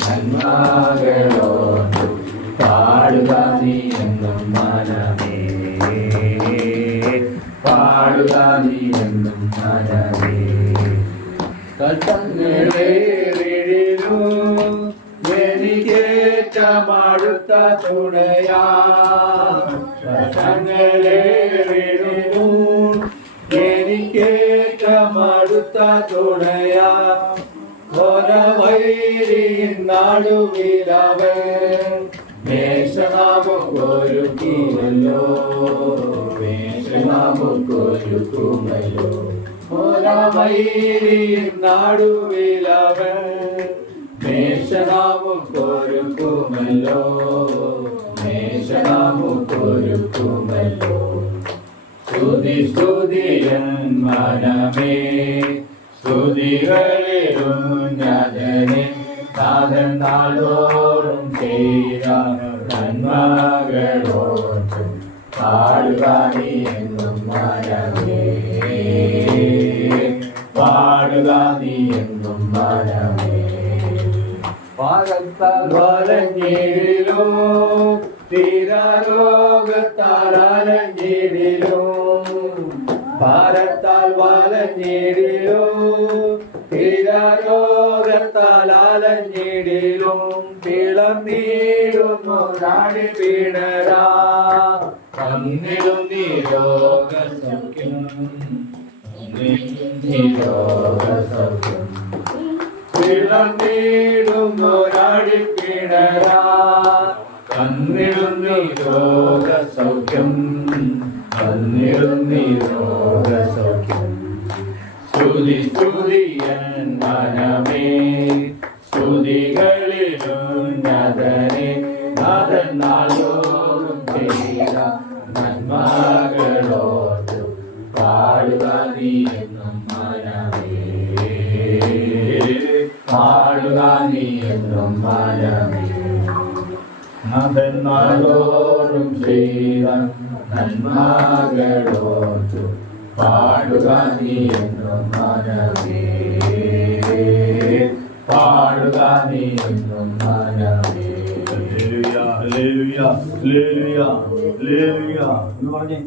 നന്മകളോർത്തു പാടുക നീ എന്നും മനമേ, പാടുക നീ എന്നും മനമേ. കഷ്ടങ്ങളേറിടുന്നു എനിക്കേറ്റമടുത്ത തുണയാ, കഷ്ടങ്ങളേറിടുന്നു എനിക്കേറ്റമടുത്ത തുണയാ. ഘോരവൈരിയിൻ നടുവിലവൻ മേശനാമൊരുക്കിയല്ലോ, മേശനാമൊരുക്കുമല്ലോ. ഘോരവൈരിയിൻ നടുവിലവൻ മേശനാമൊരുക്കുമല്ലോ, മേശനാമൊരുക്കുമല്ലോ. സ്തുതി സ്തുതിയൻ മനമേ, സ്തുതികളിലുന്നതനെ നാഥൻ നാൾതോറും ചെയ്ത നന്മകളോർത്തും പാടുക നീ എന്നും മനമേ, പാടുക നീ എന്നും മനമേ. പാകത്താൽ വലഞ്ഞിടിലോ തീരാരോഗത്താൽ അലഞ്ഞിടിലോ, ഭാരത്താൽ വലഞ്ഞിടിലോ തീരാരോഗത്താൽ അലഞ്ഞിടിലും പിളർന്നിടുന്നു നാടി വീണരാ. വന്നിടും നീ രോഗസൗഖ്യം, രോഗസൗഖ്യം. പിളർന്നിടുന്നു നാടി വീണരാ, വന്നിടും നീ രോഗസൗഖ്യം, വന്നിടും നീ രോഗസൗഖ്യം. സ്തുതി സ്തുതിയൻ മനമേ, സ്തുതികളിലുന്നതനെ നാഥൻ നാൾതോറും ചെയ്ത നന്മകളോർത്തു പാടുക നീ എന്നും മനമേ, പാടുക നീ എന്നും മനമേ. നാഥൻ നാൾതോറും ചെയ്ത നന്മകളോർത്തു പാടുക നീ എന്നും മനമേ, പാടുക നീ എന്നും മനമേ. ഹല്ലേലൂയ ഹല്ലേലൂയ ഹല്ലേലൂയ എന്ന് പറഞ്ഞേ.